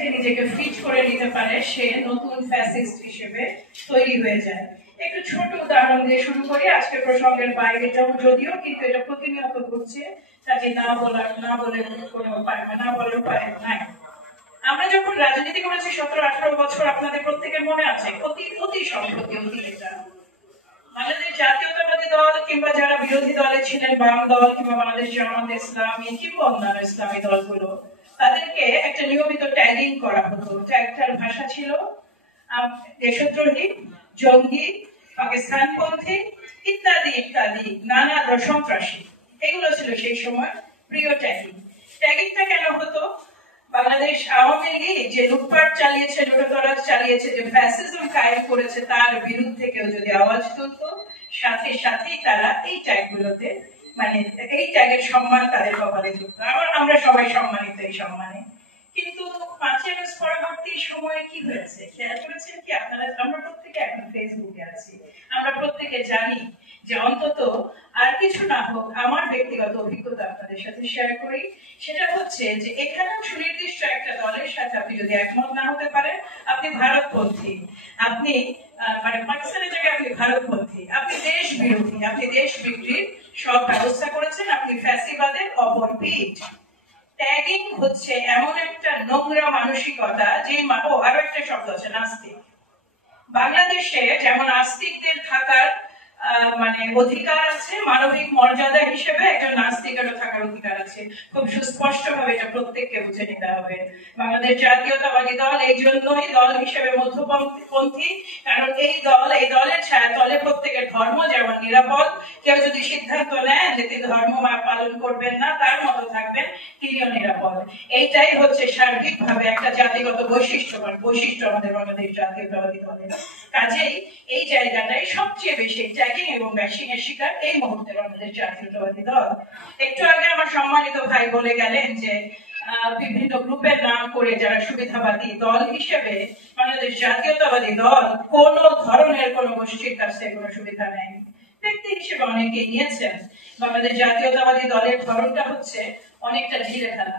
যে নিজেকে ফিট করে নিতে পারে সে নতুন ফ্যাসিস্ট হিসেবে তৈরি হয়ে যায়। একটু ছোট উদাহরণ দিয়ে শুরু করি, আজকে প্রসঙ্গের বাইরে যদিও, কিন্তু এটা প্রতিনিয়ত ঘটছে, কাজে না বলে কোনো উপায় না বলার উপায় নাই। আমরা যখন রাজনীতি করেছি 17-18 বছর, আপনাদের প্রত্যেকের মনে আছে অতি সম্প্রতি এটা বাংলাদেশ জাতীয়তাবাদী দল কিংবা যারা বিরোধী দলে ছিলেন, বাম দল কিংবা বাংলাদেশ জামাত ইসলামী কিংবা অন্যান্য ইসলামী দলগুলো, তাদেরকে একটা নিয়মিত ট্যাগিং করা হতো। ট্যাগটার ভাষা ছিল দেশদ্রোহী, জঙ্গি, পাকিস্তানপন্থী ইত্যাদি ইত্যাদি, নানা সন্ত্রাসী। এগুলো ছিল সেই সময় প্রিয় ট্যাগিং। ট্যাগিংটা কেন হতো? বাংলাদেশ আওয়ামী লীগ যে লুটপাট চালিয়েছে, লুটতরাজ চালিয়েছে, যে ফ্যাসিজম কায়েম করেছে, তার বিরুদ্ধে কেউ যদি আওয়াজ তুলতো, সাথে সাথেই তারা এই ট্যাগগুলোতে, মানে এই ট্যাগের সম্মান তাদের কপালে যুক্ত। আমরা সবাই সম্মানিত এই সম্মানে। কিন্তু 5 আগস্ট পরবর্তী সময়ে কি হয়েছে খেয়াল করেছেন কি আপনারা? আমরা প্রত্যেকে এখন ফেসবুকে আছি, আমরা প্রত্যেকে জানি যে অন্তত আর কিছু না হোক, আমার ব্যক্তিগত অভিজ্ঞতা আপনাদের সাথে শেয়ার করি। সেটা হচ্ছে যে এখানে সুনির্দিষ্ট একটা দলের সাথে আপনি যদি একমত না হতে পারেন, আপনি ভারতপন্থী, আপনি মানে পাকিস্তানের জায়গায় আপনি ভারতপন্থী, আপনি দেশ বিরোধী, আপনি দেশ বিক্রির সব ব্যবস্থা করেছেন, আপনি ফ্যাসিবাদের অপর পিঠ। ট্যাগিং হচ্ছে এমন একটা নোংরা মানসিকতা যে আরো একটা শব্দ আছে নাস্তিক। বাংলাদেশে যেমন নাস্তিকদের থাকার মানে অধিকার আছে, মানবিক মর্যাদা হিসেবে একজন নাস্তিকেরও থাকার অধিকার আছে। খুব সুস্পষ্ট ভাবে এটা প্রত্যেককে বুঝে নিতে হবে। বাংলাদেশ জাতীয়তাবাদী দল এই জন্যই দল হিসেবে মধ্যপন্থী, কারণ এই দলের ছায়াতলে প্রত্যেকের ধর্ম যেমন নিরাপদ। কেউ যদি সিদ্ধান্ত নেয় যে তিনি ধর্ম পালন করবেন না, তার মতো থাকবেন, তিনিও নিরাপদ। এইটাই হচ্ছে সার্বিকভাবে একটা জাতিগত বৈশিষ্ট্য আমাদের বাংলাদেশ জাতীয়তাবাদী দলের। কাজেই এই জায়গাটাই সবচেয়ে বেশি ট্যাগিং এবং ব্যাশিং এর শিকার এই মুহূর্তে বাংলাদেশ জাতীয়তাবাদী দল। একটু আগে আমার সম্মানিত ভাই বলে গেলেন যে বিভিন্ন গ্রুপের নাম করে যারা সুবিধাবাদী দল হিসেবে, বাংলাদেশ জাতীয়তাবাদী দল কোন ধরনের কোন গোষ্ঠীর কাছে কোনো সুবিধা নেয়। ব্যক্তি হিসেবে অনেকেই নিয়েছেন। বাংলাদেশ জাতীয়তাবাদী দলের ধরনটা হচ্ছে অনেকটা ঢিলে ফেলা।